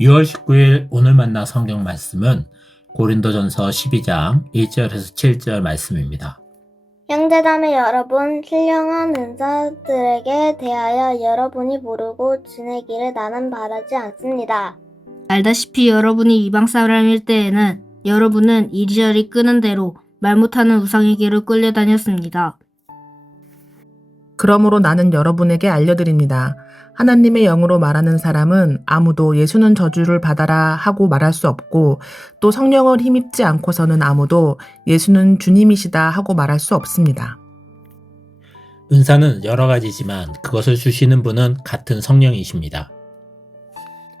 6월 19일 오늘 만난 성경 말씀은 고린도전서 12장 1절에서 7절 말씀입니다. 형제자매 여러분, 신령한 은사들에게 대하여 여러분이 모르고 지내기를 나는 바라지 않습니다. 알다시피 여러분이 이방 사람일 때에는 여러분은 이리저리 끄는 대로 말 못하는 우상에게로 끌려다녔습니다. 그러므로 나는 여러분에게 알려드립니다. 하나님의 영으로 말하는 사람은 아무도 예수는 저주를 받아라 하고 말할 수 없고, 또 성령을 힘입지 않고서는 아무도 예수는 주님이시다 하고 말할 수 없습니다. 은사는 여러 가지지만 그것을 주시는 분은 같은 성령이십니다.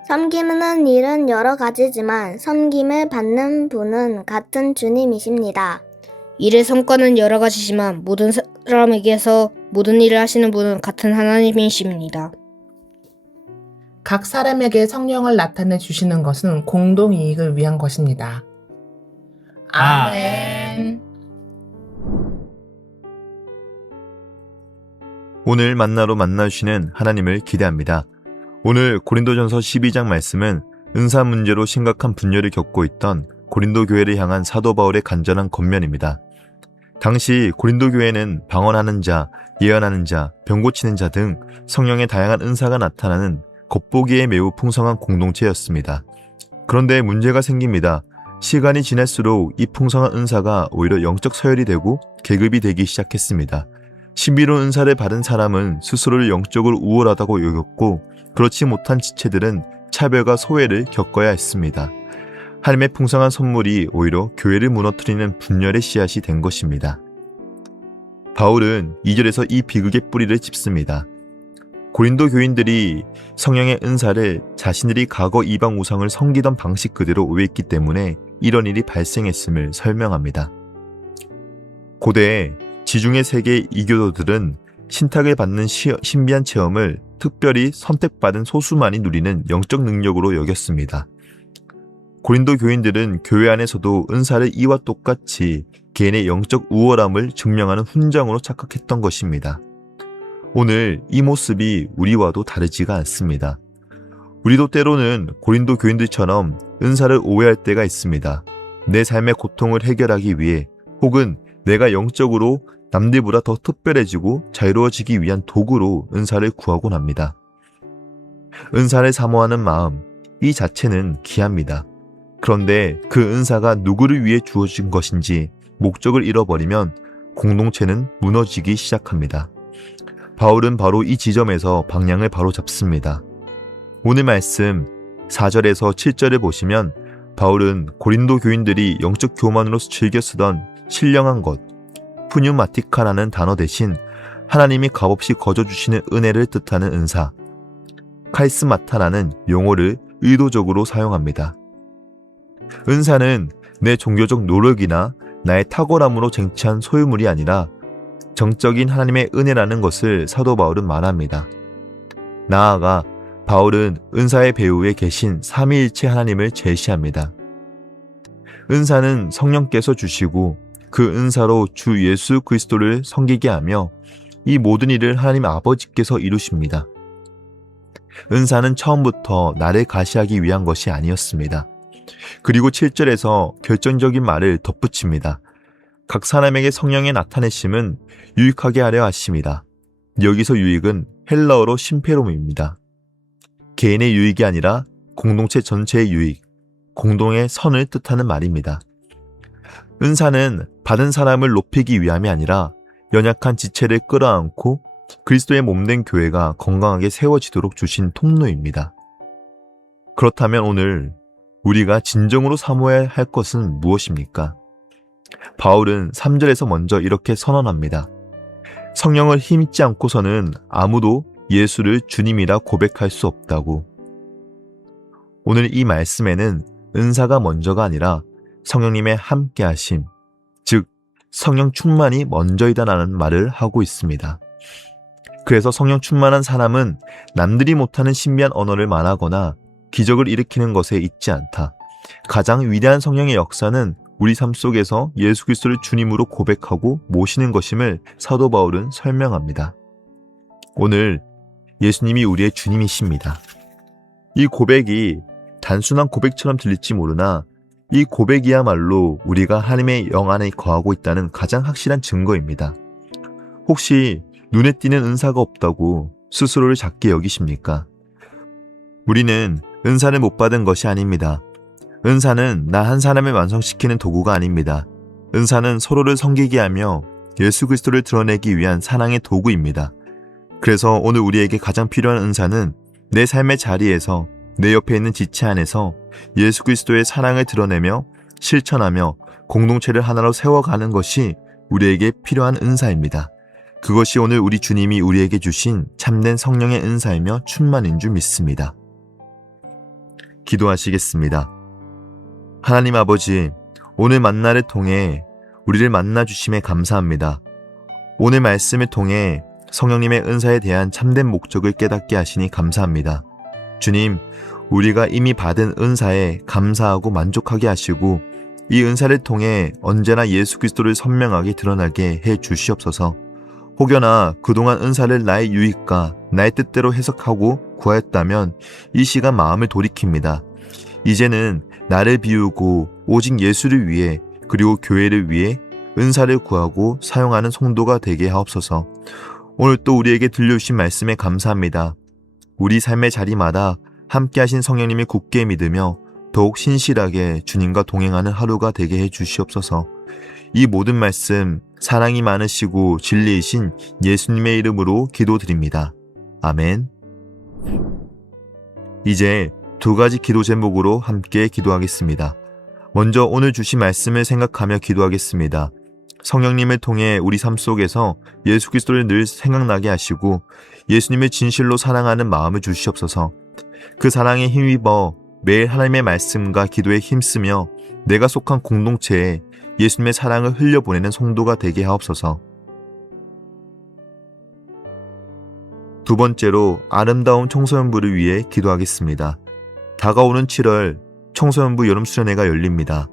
섬기는 일은 여러 가지지만 섬김을 받는 분은 같은 주님이십니다. 일의 성과는 여러 가지지만 모든 사람에게서 모든 일을 하시는 분은 같은 하나님이십니다. 각 사람에게 성령을 나타내 주시는 것은 공동 이익을 위한 것입니다. 아멘. 오늘 만나로 만나주시는 하나님을 기대합니다. 오늘 고린도전서 12장 말씀은 은사 문제로 심각한 분열을 겪고 있던 고린도 교회를 향한 사도 바울의 간절한 권면입니다. 당시 고린도 교회는 방언하는 자, 예언하는 자, 병 고치는 자 등 성령의 다양한 은사가 나타나는 겉보기에 매우 풍성한 공동체였습니다. 그런데 문제가 생깁니다. 시간이 지날수록 이 풍성한 은사가 오히려 영적 서열이 되고 계급이 되기 시작했습니다. 신비로운 은사를 받은 사람은 스스로를 영적으로 우월하다고 여겼고, 그렇지 못한 지체들은 차별과 소외를 겪어야 했습니다. 하나님의 풍성한 선물이 오히려 교회를 무너뜨리는 분열의 씨앗이 된 것입니다. 바울은 2절에서 이 비극의 뿌리를 짚습니다. 고린도 교인들이 성령의 은사를 자신들이 과거 이방 우상을 섬기던 방식 그대로 오해했기 때문에 이런 일이 발생했음을 설명합니다. 고대 지중해 세계의 이교도들은 신탁을 받는 신비한 체험을 특별히 선택받은 소수만이 누리는 영적 능력으로 여겼습니다. 고린도 교인들은 교회 안에서도 은사를 이와 똑같이 개인의 영적 우월함을 증명하는 훈장으로 착각했던 것입니다. 오늘 이 모습이 우리와도 다르지가 않습니다. 우리도 때로는 고린도 교인들처럼 은사를 오해할 때가 있습니다. 내 삶의 고통을 해결하기 위해, 혹은 내가 영적으로 남들보다 더 특별해지고 자유로워지기 위한 도구로 은사를 구하곤 합니다. 은사를 사모하는 마음, 이 자체는 귀합니다. 그런데 그 은사가 누구를 위해 주어진 것인지 목적을 잃어버리면 공동체는 무너지기 시작합니다. 바울은 바로 이 지점에서 방향을 바로 잡습니다. 오늘 말씀 4절에서 7절을 보시면 바울은 고린도 교인들이 영적 교만으로서 즐겨 쓰던 신령한 것, 푸뉴마티카라는 단어 대신 하나님이 값없이 거저주시는 은혜를 뜻하는 은사, 카리스마타라는 용어를 의도적으로 사용합니다. 은사는 내 종교적 노력이나 나의 탁월함으로 쟁취한 소유물이 아니라 정적인 하나님의 은혜라는 것을 사도 바울은 말합니다. 나아가 바울은 은사의 배후에 계신 삼위일체 하나님을 제시합니다. 은사는 성령께서 주시고 그 은사로 주 예수 그리스도를 섬기게 하며 이 모든 일을 하나님 아버지께서 이루십니다. 은사는 처음부터 나를 가시하기 위한 것이 아니었습니다. 그리고 7절에서 결정적인 말을 덧붙입니다. 각 사람에게 성령의 나타내심은 유익하게 하려 하심이다. 여기서 유익은 헬라어로 심페롬입니다. 개인의 유익이 아니라 공동체 전체의 유익, 공동의 선을 뜻하는 말입니다. 은사는 받은 사람을 높이기 위함이 아니라 연약한 지체를 끌어안고 그리스도의 몸된 교회가 건강하게 세워지도록 주신 통로입니다. 그렇다면 오늘 우리가 진정으로 사모해야 할 것은 무엇입니까? 바울은 3절에서 먼저 이렇게 선언합니다. 성령을 힘입지 않고서는 아무도 예수를 주님이라 고백할 수 없다고. 오늘 이 말씀에는 은사가 먼저가 아니라 성령님의 함께하심, 즉 성령 충만이 먼저이다라는 말을 하고 있습니다. 그래서 성령 충만한 사람은 남들이 못하는 신비한 언어를 말하거나 기적을 일으키는 것에 있지 않다. 가장 위대한 성령의 역사는 우리 삶 속에서 예수 그리스도를 주님으로 고백하고 모시는 것임을 사도 바울은 설명합니다. 오늘 예수님이 우리의 주님이십니다. 이 고백이 단순한 고백처럼 들릴지 모르나 이 고백이야말로 우리가 하나님의 영 안에 거하고 있다는 가장 확실한 증거입니다. 혹시 눈에 띄는 은사가 없다고 스스로를 작게 여기십니까? 우리는 은사를 못 받은 것이 아닙니다. 은사는 나 한 사람을 완성시키는 도구가 아닙니다. 은사는 서로를 섬기게 하며 예수 그리스도를 드러내기 위한 사랑의 도구입니다. 그래서 오늘 우리에게 가장 필요한 은사는 내 삶의 자리에서 내 옆에 있는 지체 안에서 예수 그리스도의 사랑을 드러내며 실천하며 공동체를 하나로 세워가는 것이 우리에게 필요한 은사입니다. 그것이 오늘 우리 주님이 우리에게 주신 참된 성령의 은사이며 충만인 줄 믿습니다. 기도하시겠습니다. 하나님 아버지, 오늘 만나를 통해 우리를 만나주심에 감사합니다. 오늘 말씀을 통해 성령님의 은사에 대한 참된 목적을 깨닫게 하시니 감사합니다. 주님, 우리가 이미 받은 은사에 감사하고 만족하게 하시고 이 은사를 통해 언제나 예수 그리스도를 선명하게 드러나게 해 주시옵소서. 혹여나 그동안 은사를 나의 유익과 나의 뜻대로 해석하고 구하였다면 이 시간 마음을 돌이킵니다. 이제는 나를 비우고 오직 예수를 위해 그리고 교회를 위해 은사를 구하고 사용하는 성도가 되게 하옵소서. 오늘 또 우리에게 들려주신 말씀에 감사합니다. 우리 삶의 자리마다 함께 하신 성령님을 굳게 믿으며 더욱 신실하게 주님과 동행하는 하루가 되게 해 주시옵소서. 이 모든 말씀 사랑이 많으시고 진리이신 예수님의 이름으로 기도드립니다. 아멘. 이제 두 가지 기도 제목으로 함께 기도하겠습니다. 먼저 오늘 주신 말씀을 생각하며 기도하겠습니다. 성령님을 통해 우리 삶 속에서 예수 그리스도를 늘 생각나게 하시고 예수님을 진실로 사랑하는 마음을 주시옵소서. 그 사랑에 힘입어 매일 하나님의 말씀과 기도에 힘쓰며 내가 속한 공동체에 예수님의 사랑을 흘려보내는 성도가 되게 하옵소서. 두 번째로 아름다운 청소년부를 위해 기도하겠습니다. 다가오는 7월 청소년부 여름수련회가 열립니다.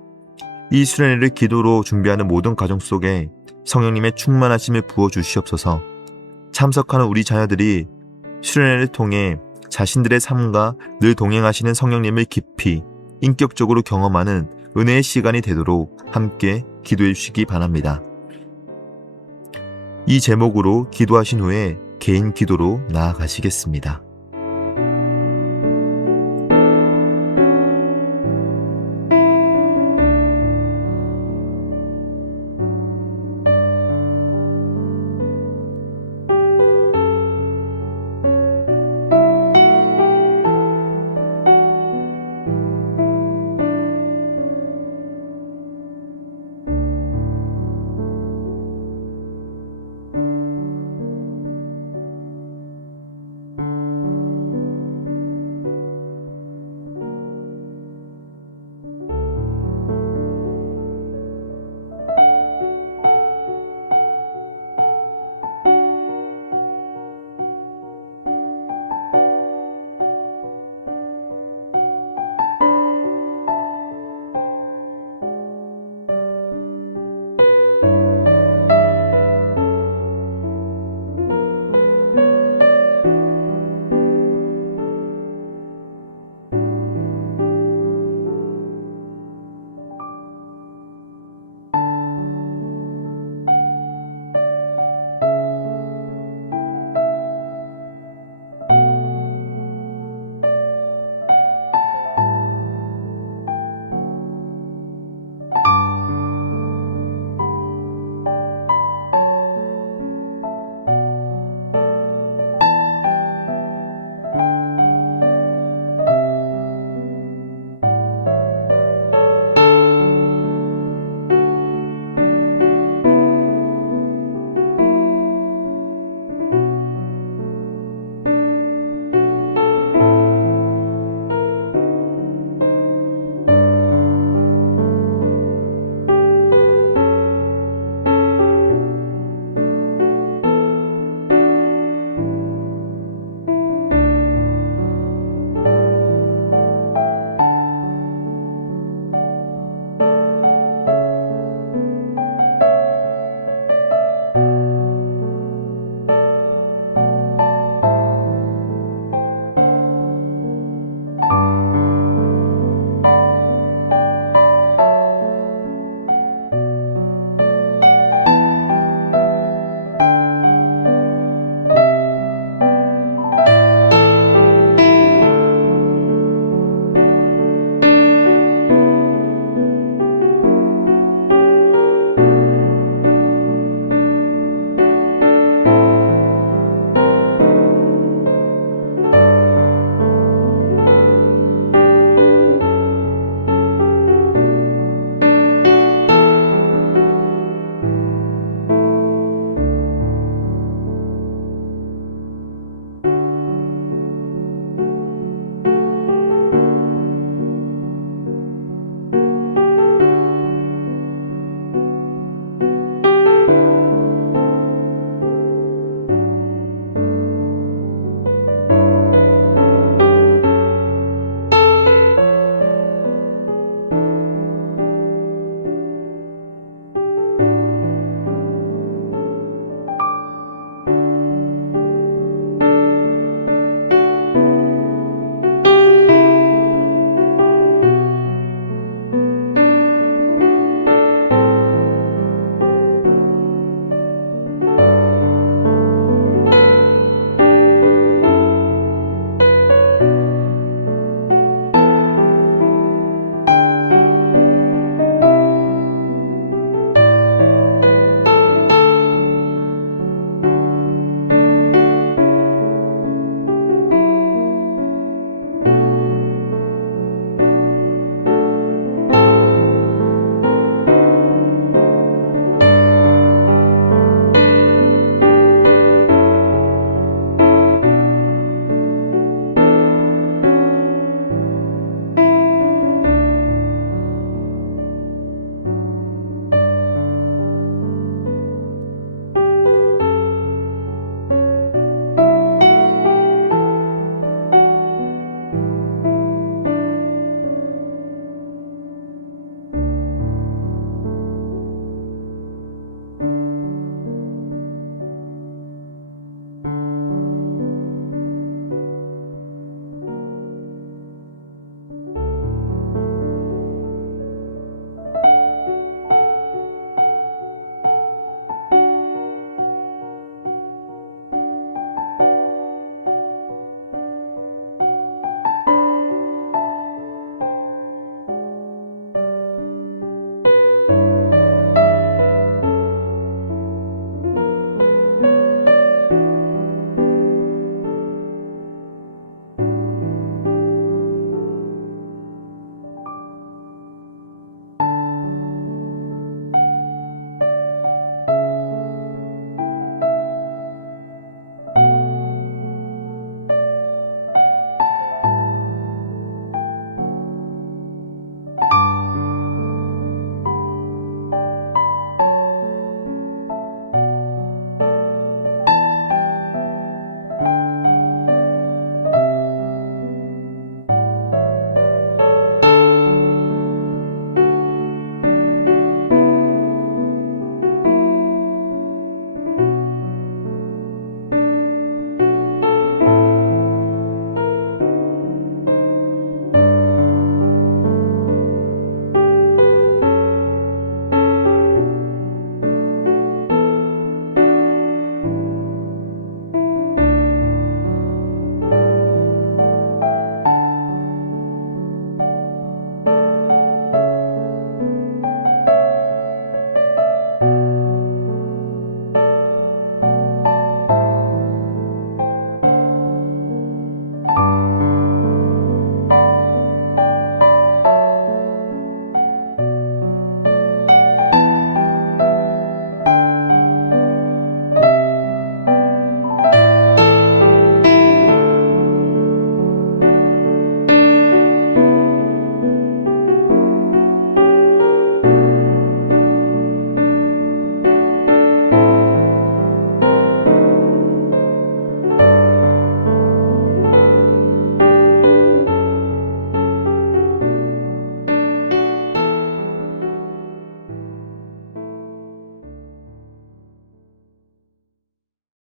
이 수련회를 기도로 준비하는 모든 가정 속에 성령님의 충만하심을 부어주시옵소서. 참석하는 우리 자녀들이 수련회를 통해 자신들의 삶과 늘 동행하시는 성령님을 깊이 인격적으로 경험하는 은혜의 시간이 되도록 함께 기도해 주시기 바랍니다. 이 제목으로 기도하신 후에 개인 기도로 나아가시겠습니다.